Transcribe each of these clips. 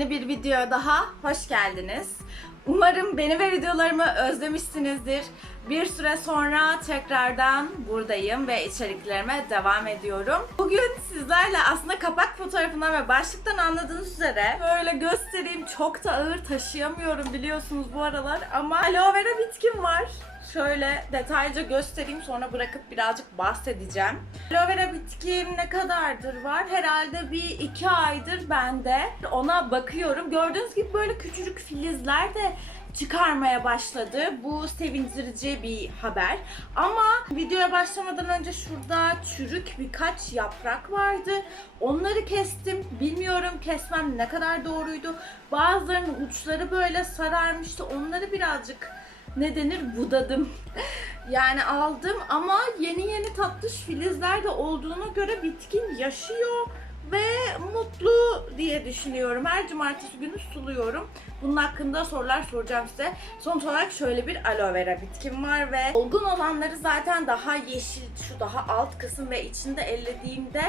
Yeni bir video daha hoş geldiniz. Umarım beni ve videolarımı özlemişsinizdir. Bir süre sonra tekrardan buradayım ve içeriklerime devam ediyorum. Bugün sizlerle aslında kapak fotoğrafından ve başlıktan anladığınız üzere böyle göstereyim. Çok da ağır taşıyamıyorum biliyorsunuz bu aralar ama aloe vera bitkim var. Şöyle detaylıca göstereyim sonra bırakıp birazcık bahsedeceğim. Aloe vera bitkim ne kadardır var? Herhalde bir iki aydır bende. Ona bakıyorum. Gördüğünüz gibi böyle küçücük filizler de çıkarmaya başladı. Bu sevindirici bir haber. Ama videoya başlamadan önce şurada çürük birkaç yaprak vardı. Onları kestim. Bilmiyorum kesmem ne kadar doğruydu. Bazılarının uçları böyle sararmıştı. Onları birazcık ne denir budadım. yani aldım ama yeni yeni tatlış filizler de olduğuna göre bitkin yaşıyor ve mutlu diye düşünüyorum. Her cumartesi günü suluyorum. Bunun hakkında sorular soracağım size. Sonuç olarak şöyle bir aloe vera bitkim var ve olgun olanları zaten daha yeşil, şu daha alt kısım ve içinde ellediğimde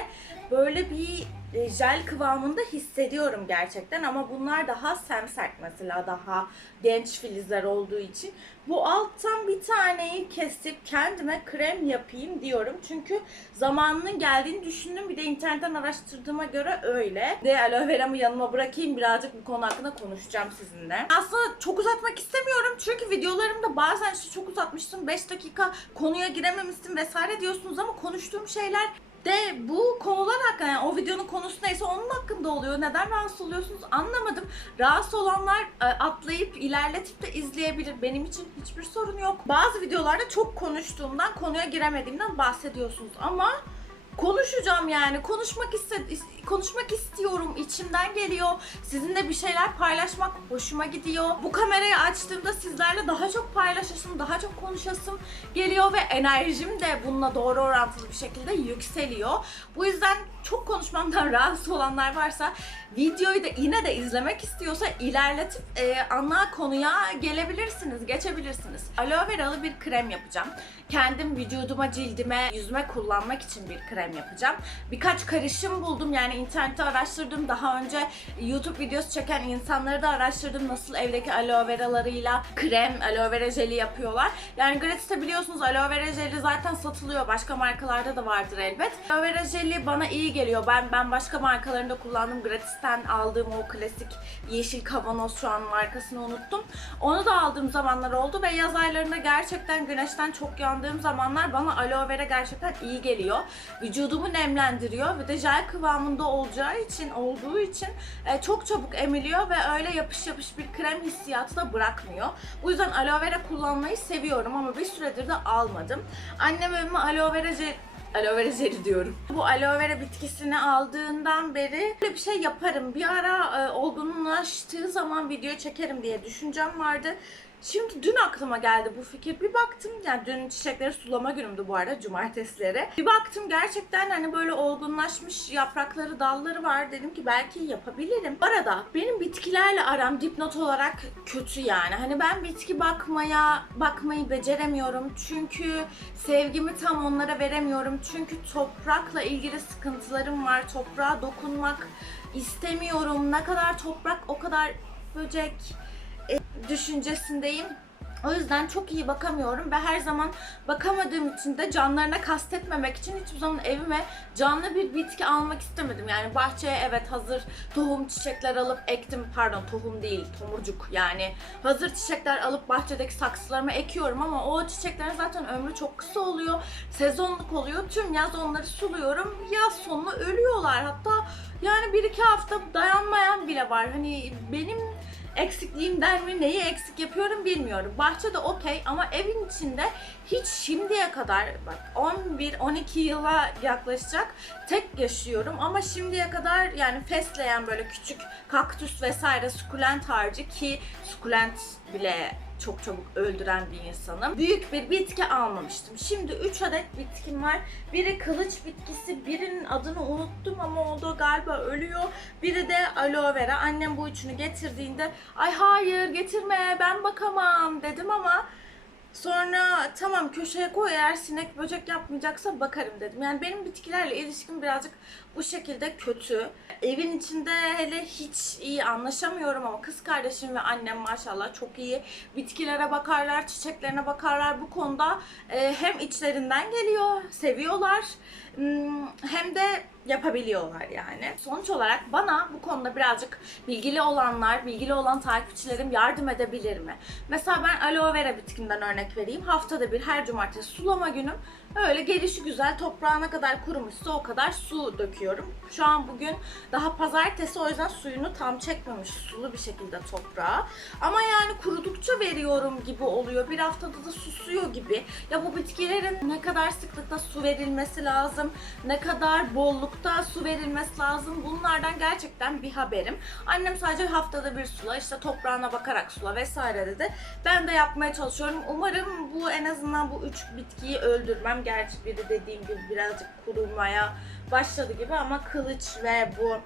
böyle bir e, jel kıvamında hissediyorum gerçekten ama bunlar daha semsert mesela daha genç filizler olduğu için. Bu alttan bir taneyi kesip kendime krem yapayım diyorum. Çünkü zamanının geldiğini düşündüm. Bir de internetten araştırdığıma göre öyle. De aloe veramı yanıma bırakayım birazcık bu konu hakkında konuşacağım sizinle. Aslında çok uzatmak istemiyorum. Çünkü videolarımda bazen işte çok uzatmıştım. 5 dakika konuya girememiştim vesaire diyorsunuz ama konuştuğum şeyler de bu konular hakkında yani o videonun konusu neyse onun hakkında oluyor. Neden rahatsız oluyorsunuz anlamadım. Rahatsız olanlar e, atlayıp ilerletip de izleyebilir. Benim için hiçbir sorun yok. Bazı videolarda çok konuştuğumdan, konuya giremediğimden bahsediyorsunuz ama konuşacağım yani. Konuşmak iste konuşmak istiyorum. içimden geliyor. Sizinle bir şeyler paylaşmak hoşuma gidiyor. Bu kamerayı açtığımda sizlerle daha çok paylaşasım, daha çok konuşasım geliyor ve enerjim de bununla doğru orantılı bir şekilde yükseliyor. Bu yüzden çok konuşmamdan rahatsız olanlar varsa videoyu da yine de izlemek istiyorsa ilerletip e, ana konuya gelebilirsiniz, geçebilirsiniz. Aloe veralı bir krem yapacağım. Kendim vücuduma, cildime, yüzüme kullanmak için bir krem yapacağım. Birkaç karışım buldum yani internette araştırdım. Daha önce YouTube videosu çeken insanları da araştırdım. Nasıl evdeki aloe veralarıyla krem, aloe vera jeli yapıyorlar. Yani gratis'te biliyorsunuz aloe vera jeli zaten satılıyor. Başka markalarda da vardır elbet. Aloe vera jeli bana iyi geliyor. Ben ben başka markalarında kullandım. Gratis'ten aldığım o klasik yeşil kavanoz şu an markasını unuttum. Onu da aldığım zamanlar oldu ve yaz aylarında gerçekten güneşten çok yandığım zamanlar bana aloe vera gerçekten iyi geliyor. Vücudumu nemlendiriyor ve de jel kıvamında olacağı için, olduğu için e, çok çabuk emiliyor ve öyle yapış yapış bir krem hissiyatı da bırakmıyor. Bu yüzden aloe vera kullanmayı seviyorum ama bir süredir de almadım. Annem evime aloe vera jel aloe vera jeli diyorum. Bu aloe vera bitkisini aldığından beri böyle bir şey yaparım. Bir ara e, olgunlaştığı zaman video çekerim diye düşüncem vardı. Şimdi dün aklıma geldi bu fikir. Bir baktım yani dün çiçekleri sulama günümdü bu arada cumartesileri. Bir baktım gerçekten hani böyle olgunlaşmış yaprakları, dalları var. Dedim ki belki yapabilirim. Bu arada benim bitkilerle aram dipnot olarak kötü yani. Hani ben bitki bakmaya bakmayı beceremiyorum. Çünkü sevgimi tam onlara veremiyorum. Çünkü toprakla ilgili sıkıntılarım var. Toprağa dokunmak istemiyorum. Ne kadar toprak o kadar böcek düşüncesindeyim. O yüzden çok iyi bakamıyorum ve her zaman bakamadığım için de canlarına kastetmemek için hiçbir zaman evime canlı bir bitki almak istemedim. Yani bahçeye evet hazır tohum çiçekler alıp ektim. Pardon tohum değil tomurcuk yani. Hazır çiçekler alıp bahçedeki saksılarıma ekiyorum ama o çiçeklerin zaten ömrü çok kısa oluyor. Sezonluk oluyor. Tüm yaz onları suluyorum. Yaz sonuna ölüyorlar. Hatta yani bir iki hafta dayanmayan bile var. Hani benim eksikliğimden mi neyi eksik yapıyorum bilmiyorum. Bahçede okey ama evin içinde hiç şimdiye kadar bak 11-12 yıla yaklaşacak tek yaşıyorum ama şimdiye kadar yani fesleğen böyle küçük kaktüs vesaire sukulent harcı ki sukulent bile çok çabuk öldüren bir insanım. Büyük bir bitki almamıştım. Şimdi 3 adet bitkim var. Biri kılıç bitkisi, birinin adını unuttum ama o da galiba ölüyor. Biri de aloe vera. Annem bu üçünü getirdiğinde ay hayır getirme ben bakamam dedim ama Sonra tamam köşeye koy eğer sinek böcek yapmayacaksa bakarım dedim. Yani benim bitkilerle ilişkim birazcık bu şekilde kötü. Evin içinde hele hiç iyi anlaşamıyorum ama kız kardeşim ve annem maşallah çok iyi. Bitkilere bakarlar, çiçeklerine bakarlar. Bu konuda e, hem içlerinden geliyor, seviyorlar hmm, hem de yapabiliyorlar yani. Sonuç olarak bana bu konuda birazcık bilgili olanlar, bilgili olan takipçilerim yardım edebilir mi? Mesela ben aloe vera bitkimden örnek vereyim. Haftada bir her cumartesi sulama günüm. Öyle gelişi güzel toprağına kadar kurumuşsa o kadar su döküyorum. Şu an bugün daha pazartesi o yüzden suyunu tam çekmemiş sulu bir şekilde toprağa. Ama yani kurudukça veriyorum gibi oluyor. Bir haftada da susuyor gibi. Ya bu bitkilerin ne kadar sıklıkta su verilmesi lazım, ne kadar bollukta su verilmesi lazım bunlardan gerçekten bir haberim. Annem sadece haftada bir sula, işte toprağına bakarak sula vesaire dedi. Ben de yapmaya çalışıyorum. Umarım bu en azından bu üç bitkiyi öldürmem. Gerçi biri dediğim gibi birazcık kurumaya başladı gibi ama kılıç ve bu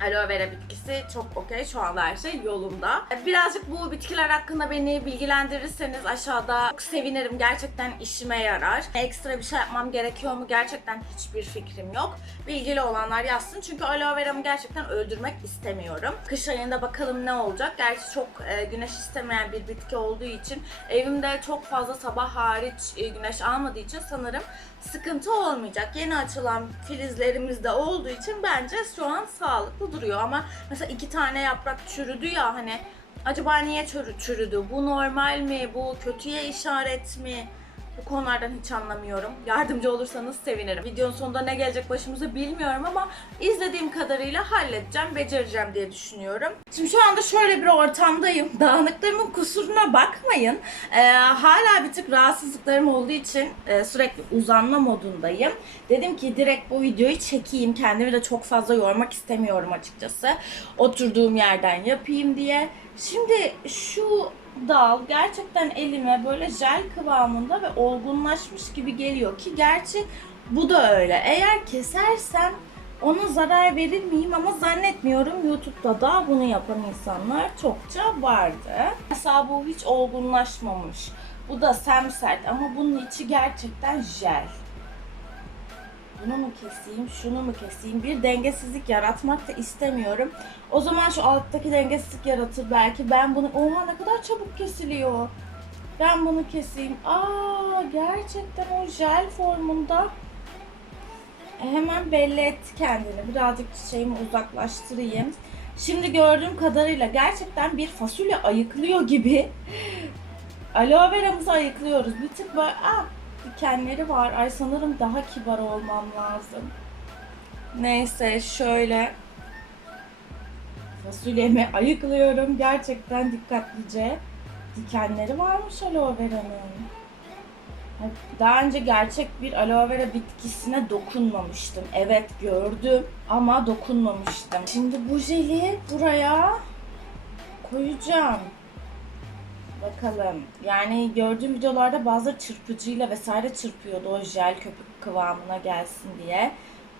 aloe vera bitkisi çok okey. Şu anda her şey yolunda. Birazcık bu bitkiler hakkında beni bilgilendirirseniz aşağıda çok sevinirim. Gerçekten işime yarar. Ekstra bir şey yapmam gerekiyor mu? Gerçekten hiçbir fikrim yok. Bilgili olanlar yazsın. Çünkü aloe veramı gerçekten öldürmek istemiyorum. Kış ayında bakalım ne olacak. Gerçi çok e, güneş istemeyen bir bitki olduğu için evimde çok fazla sabah hariç e, güneş almadığı için sanırım sıkıntı olmayacak. Yeni açılan filizlerimiz de olduğu için bence şu an sağlıklı duruyor ama mesela iki tane yaprak çürüdü ya hani acaba niye çürü, çürüdü? Bu normal mi? Bu kötüye işaret mi? Bu konulardan hiç anlamıyorum. Yardımcı olursanız sevinirim. Videonun sonunda ne gelecek başımıza bilmiyorum ama izlediğim kadarıyla halledeceğim, becereceğim diye düşünüyorum. Şimdi şu anda şöyle bir ortamdayım. Dağınıklarımın kusuruna bakmayın. Ee, hala bir tık rahatsızlıklarım olduğu için e, sürekli uzanma modundayım. Dedim ki direkt bu videoyu çekeyim. Kendimi de çok fazla yormak istemiyorum açıkçası. Oturduğum yerden yapayım diye. Şimdi şu dal gerçekten elime böyle jel kıvamında ve olgunlaşmış gibi geliyor ki gerçi bu da öyle. Eğer kesersem ona zarar verir miyim ama zannetmiyorum YouTube'da da bunu yapan insanlar çokça vardı. Mesela bu hiç olgunlaşmamış. Bu da semsert ama bunun içi gerçekten jel. Bunu mu keseyim, şunu mu keseyim? Bir dengesizlik yaratmak da istemiyorum. O zaman şu alttaki dengesizlik yaratır belki. Ben bunu... Oha ne kadar çabuk kesiliyor. Ben bunu keseyim. Aa gerçekten o jel formunda hemen belli etti kendini. Birazcık çiçeğimi uzaklaştırayım. Şimdi gördüğüm kadarıyla gerçekten bir fasulye ayıklıyor gibi. Aloe veramızı ayıklıyoruz. Bir tık böyle ah, dikenleri var. Ay sanırım daha kibar olmam lazım. Neyse şöyle fasulyemi ayıklıyorum. Gerçekten dikkatlice. Dikenleri varmış aloe veranın. Daha önce gerçek bir aloe vera bitkisine dokunmamıştım. Evet gördüm ama dokunmamıştım. Şimdi bu jeli buraya koyacağım. Bakalım. Yani gördüğüm videolarda bazıları çırpıcıyla vesaire çırpıyordu o jel köpük kıvamına gelsin diye.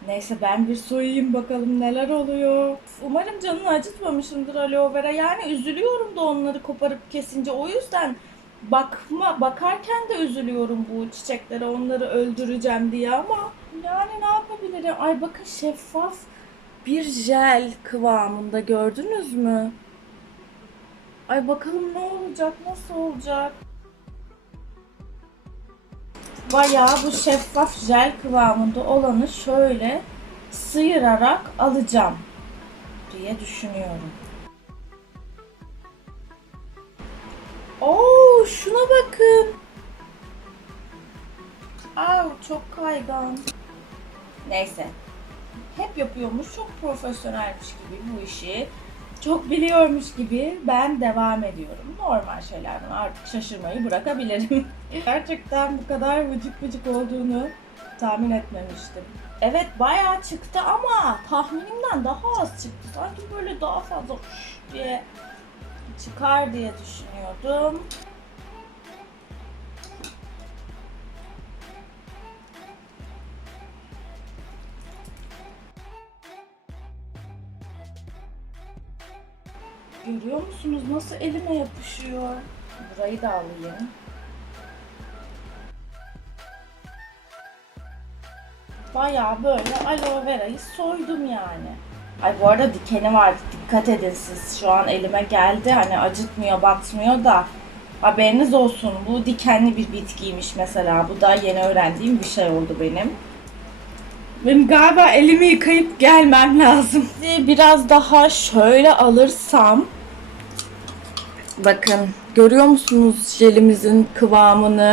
Neyse ben bir soyayım bakalım neler oluyor. Umarım canını acıtmamışımdır aloe vera. Yani üzülüyorum da onları koparıp kesince. O yüzden bakma bakarken de üzülüyorum bu çiçeklere onları öldüreceğim diye ama yani ne yapabilirim? Ay bakın şeffaf bir jel kıvamında gördünüz mü? Ay bakalım ne olacak, nasıl olacak? Bayağı bu şeffaf jel kıvamında olanı şöyle sıyırarak alacağım diye düşünüyorum. Oo, şuna bakın. Aa, çok kaygan. Neyse. Hep yapıyormuş, çok profesyonelmiş gibi bu işi. Çok biliyormuş gibi ben devam ediyorum. Normal şeylerden artık şaşırmayı bırakabilirim. Gerçekten bu kadar vıcık vıcık olduğunu tahmin etmemiştim. Evet bayağı çıktı ama tahminimden daha az çıktı. Sanki böyle daha fazla diye çıkar diye düşünüyordum. Görüyor musunuz nasıl elime yapışıyor? Burayı da alayım. Bayağı böyle aloe verayı soydum yani. Ay bu arada dikeni var. Dikkat edin siz. Şu an elime geldi. Hani acıtmıyor, batmıyor da. Haberiniz olsun. Bu dikenli bir bitkiymiş mesela. Bu da yeni öğrendiğim bir şey oldu benim. Benim galiba elimi yıkayıp gelmem lazım. Biraz daha şöyle alırsam Bakın görüyor musunuz jelimizin kıvamını?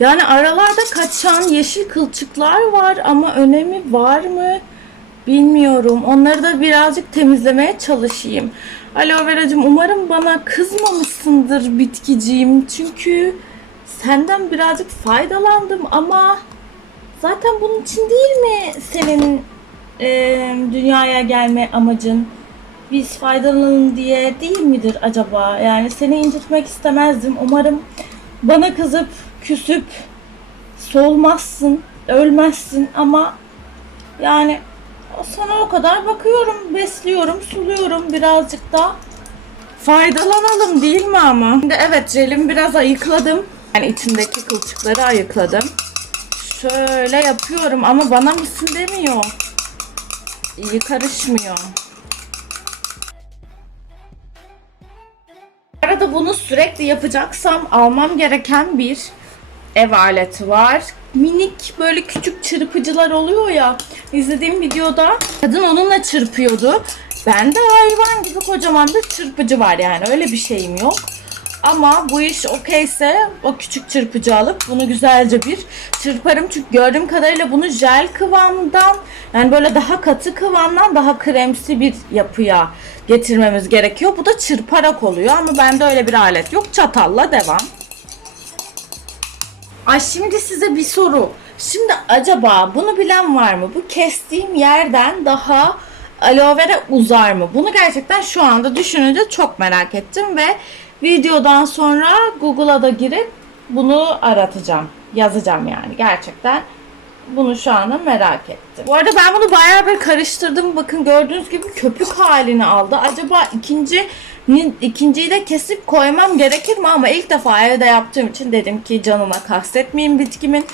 Yani aralarda kaçan yeşil kılçıklar var ama önemi var mı? Bilmiyorum. Onları da birazcık temizlemeye çalışayım. Aloe veracığım umarım bana kızmamışsındır bitkiciğim. Çünkü senden birazcık faydalandım ama zaten bunun için değil mi senin eee, dünyaya gelme amacın? biz faydalanalım diye değil midir acaba? Yani seni incitmek istemezdim. Umarım bana kızıp küsüp solmazsın, ölmezsin ama yani sana o kadar bakıyorum, besliyorum, suluyorum birazcık da faydalanalım değil mi ama? Şimdi evet jelimi biraz ayıkladım. Yani içindeki kılçıkları ayıkladım. Şöyle yapıyorum ama bana mısın demiyor. İyi karışmıyor. Bu arada bunu sürekli yapacaksam almam gereken bir ev aleti var. Minik böyle küçük çırpıcılar oluyor ya. İzlediğim videoda kadın onunla çırpıyordu. Bende hayvan gibi kocaman bir çırpıcı var yani öyle bir şeyim yok. Ama bu iş okeyse o küçük çırpıcı alıp bunu güzelce bir çırparım. Çünkü gördüğüm kadarıyla bunu jel kıvamından yani böyle daha katı kıvamdan daha kremsi bir yapıya getirmemiz gerekiyor. Bu da çırparak oluyor ama bende öyle bir alet yok. Çatalla devam. Ay şimdi size bir soru. Şimdi acaba bunu bilen var mı? Bu kestiğim yerden daha aloe vera uzar mı? Bunu gerçekten şu anda düşününce çok merak ettim ve videodan sonra Google'a da girip bunu aratacağım. Yazacağım yani gerçekten. Bunu şu anda merak ettim. Bu arada ben bunu bayağı bir karıştırdım. Bakın gördüğünüz gibi köpük halini aldı. Acaba ikinci ikinciyi de kesip koymam gerekir mi? Ama ilk defa evde yaptığım için dedim ki canına kastetmeyeyim bitkimin.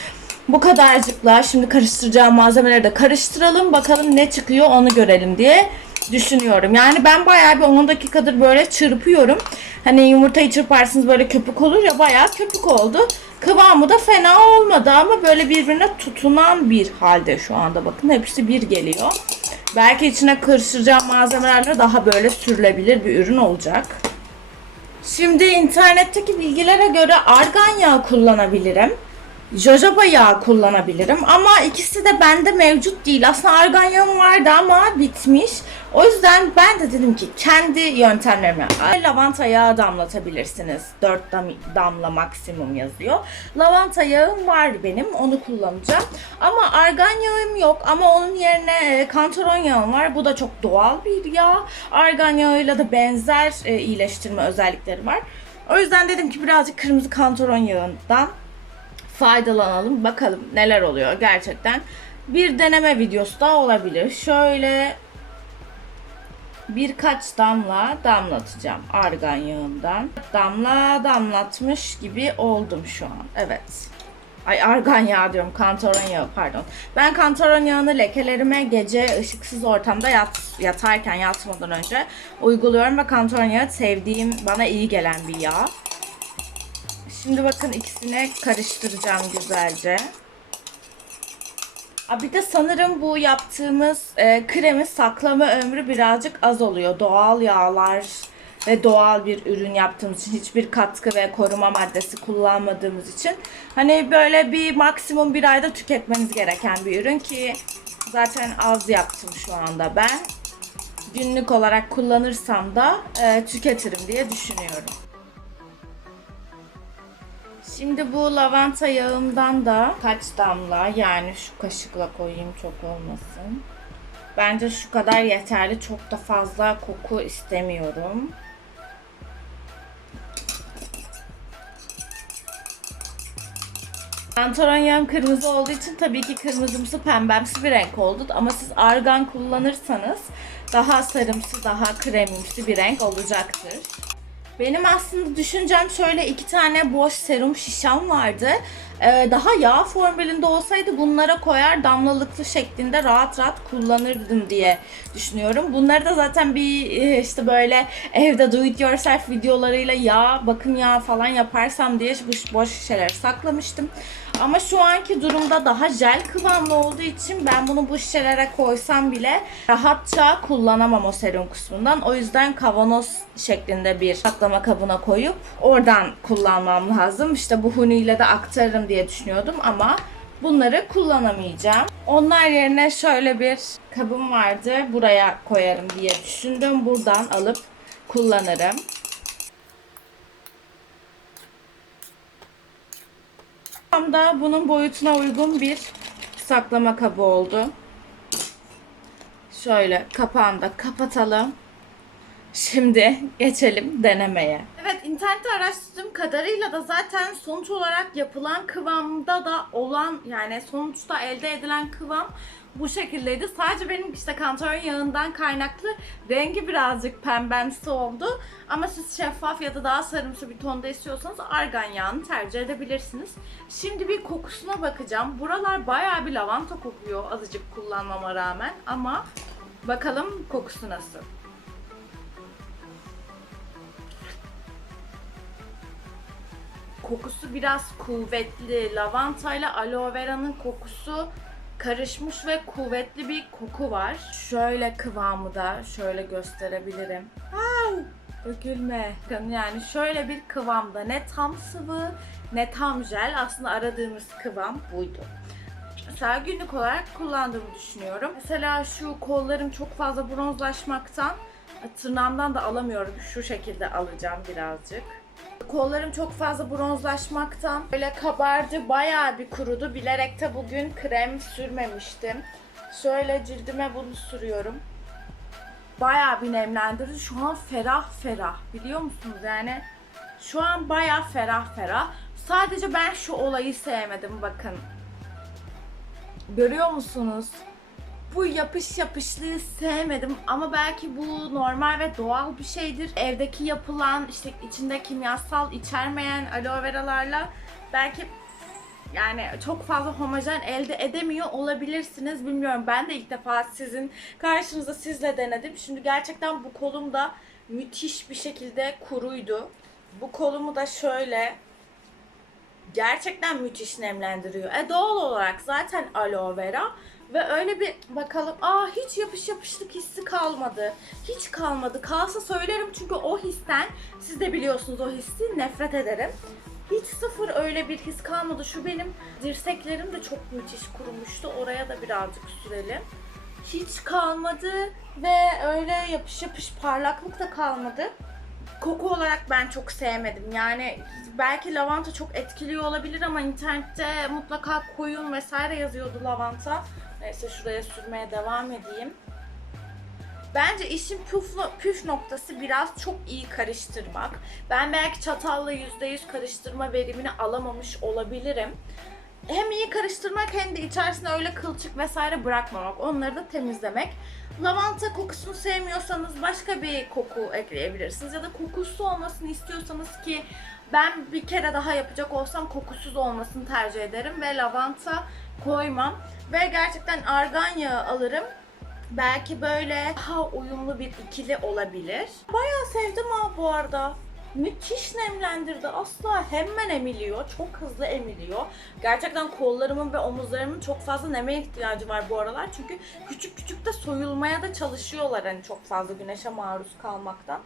Bu kadarcıkla şimdi karıştıracağım malzemeleri de karıştıralım. Bakalım ne çıkıyor onu görelim diye düşünüyorum. Yani ben bayağı bir 10 dakikadır böyle çırpıyorum. Hani yumurtayı çırparsınız böyle köpük olur ya bayağı köpük oldu. Kıvamı da fena olmadı ama böyle birbirine tutunan bir halde şu anda. Bakın hepsi bir geliyor. Belki içine karıştıracağım malzemelerle daha böyle sürülebilir bir ürün olacak. Şimdi internetteki bilgilere göre argan yağı kullanabilirim. Jojoba yağı kullanabilirim ama ikisi de bende mevcut değil. Aslında argan yağım vardı ama bitmiş. O yüzden ben de dedim ki kendi yöntemlerime lavanta yağı damlatabilirsiniz. 4 dam damla maksimum yazıyor. Lavanta yağım var benim onu kullanacağım. Ama argan yağım yok ama onun yerine e, kantaron yağım var. Bu da çok doğal bir yağ. Argan yağıyla da benzer e, iyileştirme özellikleri var. O yüzden dedim ki birazcık kırmızı kantaron yağından faydalanalım. Bakalım neler oluyor gerçekten. Bir deneme videosu da olabilir. Şöyle birkaç damla damlatacağım argan yağından. Damla damlatmış gibi oldum şu an. Evet. Ay argan yağı diyorum. Kantaron yağı pardon. Ben kantaron yağını lekelerime gece ışıksız ortamda yat, yatarken yatmadan önce uyguluyorum ve kantaron yağı sevdiğim bana iyi gelen bir yağ. Şimdi bakın ikisini karıştıracağım güzelce. Aa, Bir de sanırım bu yaptığımız e, kremin saklama ömrü birazcık az oluyor. Doğal yağlar ve doğal bir ürün yaptığımız için hiçbir katkı ve koruma maddesi kullanmadığımız için hani böyle bir maksimum bir ayda tüketmeniz gereken bir ürün ki zaten az yaptım şu anda ben. Günlük olarak kullanırsam da e, tüketirim diye düşünüyorum. Şimdi bu lavanta yağımdan da kaç damla yani şu kaşıkla koyayım çok olmasın. Bence şu kadar yeterli. Çok da fazla koku istemiyorum. Kantaron yağım kırmızı olduğu için tabii ki kırmızımsı pembemsi bir renk oldu. Ama siz argan kullanırsanız daha sarımsı, daha kremimsi bir renk olacaktır. Benim aslında düşüncem şöyle iki tane boş serum şişem vardı. Ee, daha yağ formülünde olsaydı bunlara koyar damlalıklı şeklinde rahat rahat kullanırdım diye düşünüyorum. Bunları da zaten bir e, işte böyle evde do it yourself videolarıyla yağ, bakım yağı falan yaparsam diye bu boş şişeleri saklamıştım. Ama şu anki durumda daha jel kıvamlı olduğu için ben bunu bu şişelere koysam bile rahatça kullanamam o serum kısmından. O yüzden kavanoz şeklinde bir saklama kabına koyup oradan kullanmam lazım. İşte bu huniyle de aktarırım diye düşünüyordum ama bunları kullanamayacağım. Onlar yerine şöyle bir kabım vardı. Buraya koyarım diye düşündüm. Buradan alıp kullanırım. Tam da bunun boyutuna uygun bir saklama kabı oldu. Şöyle kapağını da kapatalım. Şimdi geçelim denemeye. Evet internette araştırdığım kadarıyla da zaten sonuç olarak yapılan kıvamda da olan yani sonuçta elde edilen kıvam bu şekildeydi. Sadece benim işte kantaron yağından kaynaklı rengi birazcık pembemsi oldu. Ama siz şeffaf ya da daha sarımsı bir tonda istiyorsanız argan yağını tercih edebilirsiniz. Şimdi bir kokusuna bakacağım. Buralar bayağı bir lavanta kokuyor azıcık kullanmama rağmen ama bakalım kokusu nasıl. Kokusu biraz kuvvetli. Lavantayla aloe vera'nın kokusu karışmış ve kuvvetli bir koku var. Şöyle kıvamı da şöyle gösterebilirim. Au! Dökülme. Yani şöyle bir kıvamda ne tam sıvı ne tam jel. Aslında aradığımız kıvam buydu. Mesela günlük olarak kullandığımı düşünüyorum. Mesela şu kollarım çok fazla bronzlaşmaktan tırnağımdan da alamıyorum. Şu şekilde alacağım birazcık. Kollarım çok fazla bronzlaşmaktan böyle kabardı, bayağı bir kurudu. Bilerek de bugün krem sürmemiştim. Şöyle cildime bunu sürüyorum. Bayağı bir nemlendirdi. Şu an ferah ferah. Biliyor musunuz yani? Şu an bayağı ferah ferah. Sadece ben şu olayı sevmedim bakın. Görüyor musunuz? Bu yapış yapışlığı sevmedim ama belki bu normal ve doğal bir şeydir. Evdeki yapılan işte içinde kimyasal içermeyen aloe veralarla belki yani çok fazla homojen elde edemiyor olabilirsiniz. Bilmiyorum. Ben de ilk defa sizin karşınızda sizle denedim. Şimdi gerçekten bu kolum da müthiş bir şekilde kuruydu. Bu kolumu da şöyle gerçekten müthiş nemlendiriyor. E doğal olarak zaten aloe vera ve öyle bir bakalım. Aa hiç yapış yapışlık hissi kalmadı. Hiç kalmadı. Kalsa söylerim çünkü o histen siz de biliyorsunuz o hissi nefret ederim. Hiç sıfır öyle bir his kalmadı. Şu benim dirseklerim de çok müthiş kurumuştu. Oraya da birazcık sürelim. Hiç kalmadı ve öyle yapış yapış parlaklık da kalmadı. Koku olarak ben çok sevmedim. Yani belki lavanta çok etkiliyor olabilir ama internette mutlaka koyun vesaire yazıyordu lavanta. Neyse şuraya sürmeye devam edeyim. Bence işin püf, püf noktası biraz çok iyi karıştırmak. Ben belki çatalla %100 karıştırma verimini alamamış olabilirim. Hem iyi karıştırmak hem de içerisine öyle kılçık vesaire bırakmamak. Onları da temizlemek. Lavanta kokusunu sevmiyorsanız başka bir koku ekleyebilirsiniz. Ya da kokusu olmasını istiyorsanız ki ben bir kere daha yapacak olsam kokusuz olmasını tercih ederim. Ve lavanta koymam. Ve gerçekten argan yağı alırım. Belki böyle daha uyumlu bir ikili olabilir. Bayağı sevdim ha bu arada. Müthiş nemlendirdi. Asla hemen emiliyor. Çok hızlı emiliyor. Gerçekten kollarımın ve omuzlarımın çok fazla neme ihtiyacı var bu aralar. Çünkü küçük küçük de soyulmaya da çalışıyorlar hani çok fazla güneşe maruz kalmaktan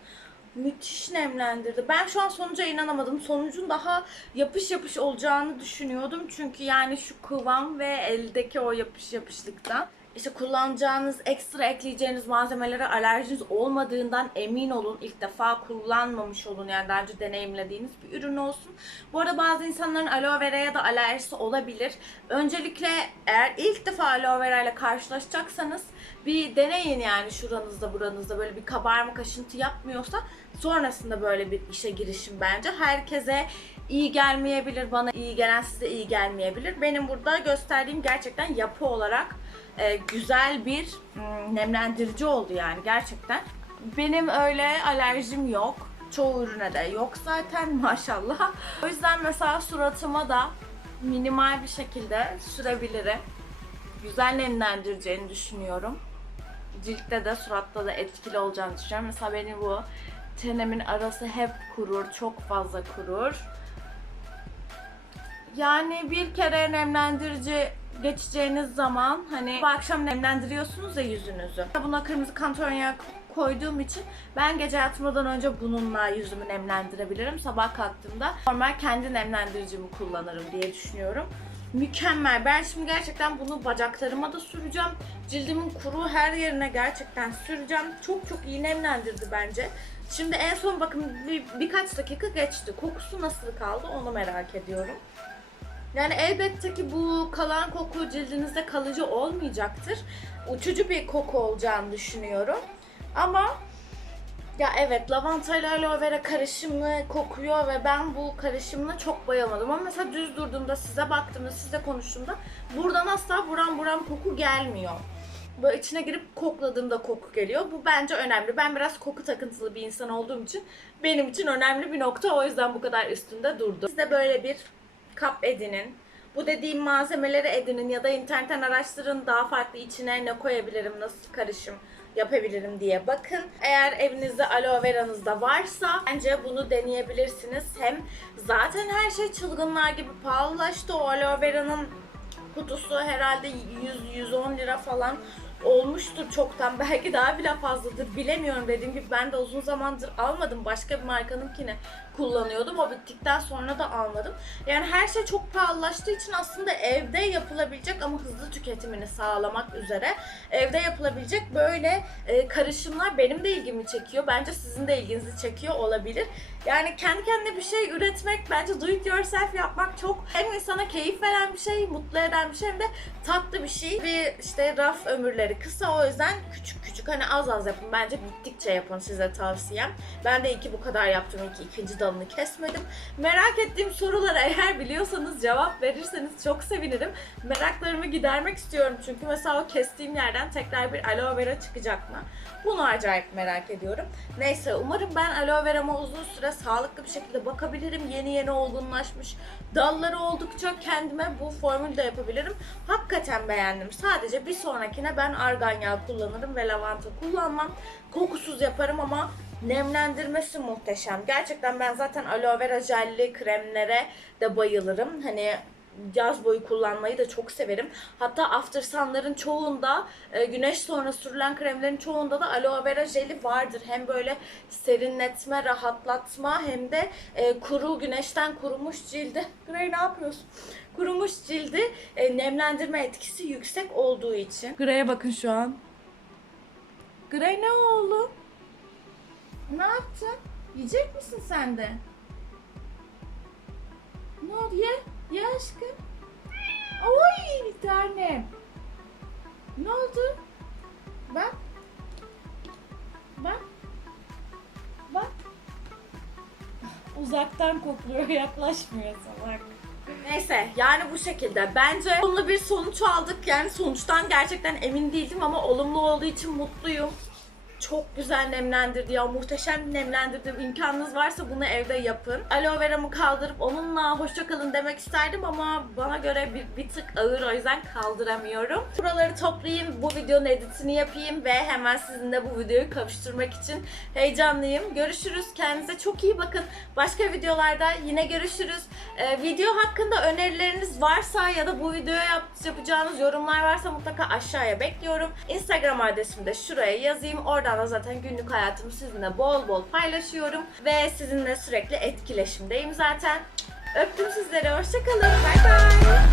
müthiş nemlendirdi. Ben şu an sonuca inanamadım. Sonucun daha yapış yapış olacağını düşünüyordum. Çünkü yani şu kıvam ve eldeki o yapış yapışlıktan. İşte kullanacağınız, ekstra ekleyeceğiniz malzemelere alerjiniz olmadığından emin olun. İlk defa kullanmamış olun yani daha önce deneyimlediğiniz bir ürün olsun. Bu arada bazı insanların aloe vera'ya da alerjisi olabilir. Öncelikle eğer ilk defa aloe vera ile karşılaşacaksanız bir deneyin yani şuranızda buranızda böyle bir kabarma kaşıntı yapmıyorsa sonrasında böyle bir işe girişim bence. Herkese iyi gelmeyebilir, bana iyi gelen size iyi gelmeyebilir. Benim burada gösterdiğim gerçekten yapı olarak e, güzel bir m, nemlendirici oldu yani gerçekten. Benim öyle alerjim yok. Çoğu ürüne de yok zaten maşallah. O yüzden mesela suratıma da minimal bir şekilde sürebilirim. Güzel nemlendireceğini düşünüyorum. Ciltte de suratta da etkili olacağını düşünüyorum. Mesela benim bu tenemin arası hep kurur, çok fazla kurur. Yani bir kere nemlendirici geçeceğiniz zaman hani bu akşam nemlendiriyorsunuz ya yüzünüzü. Buna kırmızı kantaron yağı koyduğum için ben gece yatmadan önce bununla yüzümü nemlendirebilirim. Sabah kalktığımda normal kendi nemlendiricimi kullanırım diye düşünüyorum. Mükemmel. Ben şimdi gerçekten bunu bacaklarıma da süreceğim. Cildimin kuru her yerine gerçekten süreceğim. Çok çok iyi nemlendirdi bence. Şimdi en son bakın bir, birkaç dakika geçti. Kokusu nasıl kaldı onu merak ediyorum. Yani elbette ki bu kalan koku cildinizde kalıcı olmayacaktır. Uçucu bir koku olacağını düşünüyorum. Ama ya evet lavanta ile aloe vera karışımı kokuyor ve ben bu karışımına çok bayılmadım. Ama mesela düz durduğumda size baktığımda sizle konuştuğumda buradan asla buram buram koku gelmiyor. Böyle içine girip kokladığımda koku geliyor. Bu bence önemli. Ben biraz koku takıntılı bir insan olduğum için benim için önemli bir nokta. O yüzden bu kadar üstünde durdu. Siz de böyle bir kap edinin. Bu dediğim malzemeleri edinin ya da internetten araştırın daha farklı içine ne koyabilirim, nasıl karışım yapabilirim diye bakın. Eğer evinizde aloe veranız da varsa bence bunu deneyebilirsiniz. Hem zaten her şey çılgınlar gibi pahalılaştı. O aloe veranın kutusu herhalde 100-110 lira falan olmuştur çoktan. Belki daha bile fazladır. Bilemiyorum dediğim gibi ben de uzun zamandır almadım. Başka bir markanınkini kullanıyordum. O bittikten sonra da almadım. Yani her şey çok pahalılaştığı için aslında evde yapılabilecek ama hızlı tüketimini sağlamak üzere evde yapılabilecek böyle e, karışımlar benim de ilgimi çekiyor. Bence sizin de ilginizi çekiyor olabilir. Yani kendi kendine bir şey üretmek bence do it yourself yapmak çok hem insana keyif veren bir şey, mutlu eden bir şey hem de tatlı bir şey. Bir işte raf ömürleri kısa o yüzden küçük küçük hani az az yapın. Bence bittikçe yapın size tavsiyem. Ben de iki bu kadar yaptım. iki ikinci dalını kesmedim. Merak ettiğim sorulara eğer biliyorsanız cevap verirseniz çok sevinirim. Meraklarımı gidermek istiyorum çünkü mesela o kestiğim yerden tekrar bir aloe vera çıkacak mı? Bunu acayip merak ediyorum. Neyse umarım ben aloe verama uzun süre sağlıklı bir şekilde bakabilirim. Yeni yeni olgunlaşmış dalları oldukça kendime bu formülü de yapabilirim. Hakikaten beğendim. Sadece bir sonrakine ben argan yağı kullanırım ve lavanta kullanmam. Kokusuz yaparım ama nemlendirmesi muhteşem. Gerçekten ben zaten aloe vera jelli kremlere de bayılırım. Hani yaz boyu kullanmayı da çok severim. Hatta After Sun'ların çoğunda e, güneş sonra sürülen kremlerin çoğunda da aloe vera jeli vardır. Hem böyle serinletme, rahatlatma hem de e, kuru güneşten kurumuş cildi. Grey ne yapıyorsun? Kurumuş cildi e, nemlendirme etkisi yüksek olduğu için. Grey'e bakın şu an. Grey ne oldu? Ne yaptın? Yiyecek misin sen de? Ne oldu ye? Ye aşkım. Oy bir tane. Ne oldu? Bak. Bak. Bak. Uzaktan kokluyor, yaklaşmıyor salak. Neyse yani bu şekilde. Bence olumlu bir sonuç aldık. Yani sonuçtan gerçekten emin değildim ama olumlu olduğu için mutluyum. Çok güzel nemlendirdi ya. Muhteşem nemlendirdi. İmkanınız varsa bunu evde yapın. Aloe vera'mı kaldırıp onunla hoşça kalın demek isterdim ama bana göre bir, bir tık ağır o yüzden kaldıramıyorum. Buraları toplayayım, bu videonun editini yapayım ve hemen sizinle bu videoyu kavuşturmak için heyecanlıyım. Görüşürüz. Kendinize çok iyi bakın. Başka videolarda yine görüşürüz. Ee, video hakkında önerileriniz varsa ya da bu videoya yap- yapacağınız yorumlar varsa mutlaka aşağıya bekliyorum. Instagram adresimi de şuraya yazayım. Oradan da zaten günlük hayatımı sizinle bol bol paylaşıyorum. Ve sizinle sürekli etkileşimdeyim zaten. Öptüm sizleri. Hoşçakalın. Bay bay.